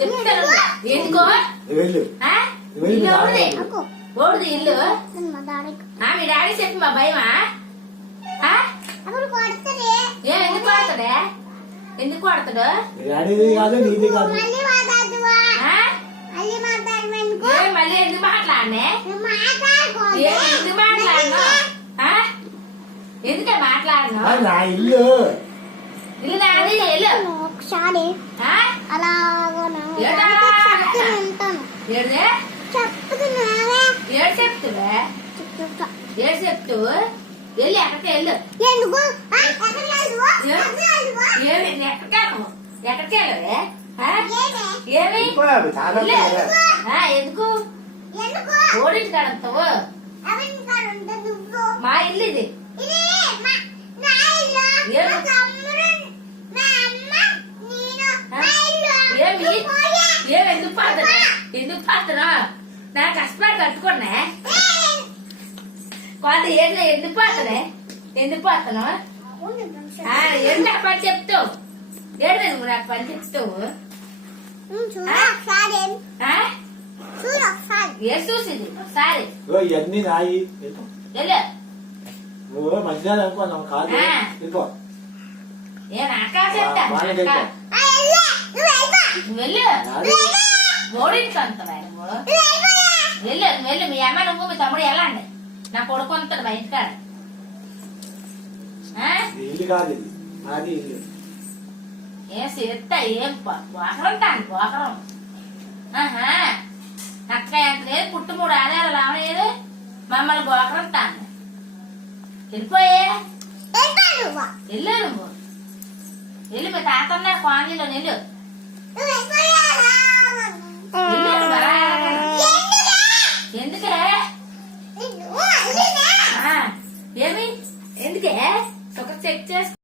చెప్తాను ఎందుకో ఓడిది ఇల్లు మీ డాడీ చెప్పి మా భయమా ఎందుకు కొడతాడే ఎందుకు కొడతాడు మళ్ళీ ఎందుకు మాట్లాడనే ఎందుకు మాట్లాడను ఎందుకే మాట్లాడను ఇల్లు నాది ఇల్లు ఒకసారి అలా ఏడు చెప్తూ వెళ్ళి ఎక్కడికి వెళ్ళు ఎక్కడికి వెళ్ళవే ఎందుకు ఓడించి కడతావు మా ఇల్లు ఇది ఎందుకు పాతనా ఎందుకు పాతనా నా కష్టపడి కట్టుకున్నా కొంత ఏదో ఎందుకు పాతనే ఎందుకు పాతను ఏంటి నాకు పని చెప్తావు ఏడు నువ్వు నాకు పని చెప్తావు ఏ చూసింది ఒకసారి ఇవన్నీ నాయి మధ్యాహ్నం అనుకున్నాం కాదు నేను ఆకాశం వెళ్ళు ఓడించి అంటావా నువ్వు వెళ్ళు మీ అమ్మ నువ్వు మీ తమ్ముడు ఎలా అండి నా కొడుకు అంటాడు బయట కాడ ఏం చేస్తా ఏం పోకరం తాను పోకరం అక్క ఎంత లేదు పుట్టు 3 ఆధారాలు రావలేదు మమ్మల్ని పోకరం తాను వెళ్ళిపోయే వెళ్ళు నువ్వు వెళ్ళు మీ తాతన్న కాలనీలో వెళ్ళు ఎందుకే ఏమి ఎందుకే ఒక చెక్ చేస్తా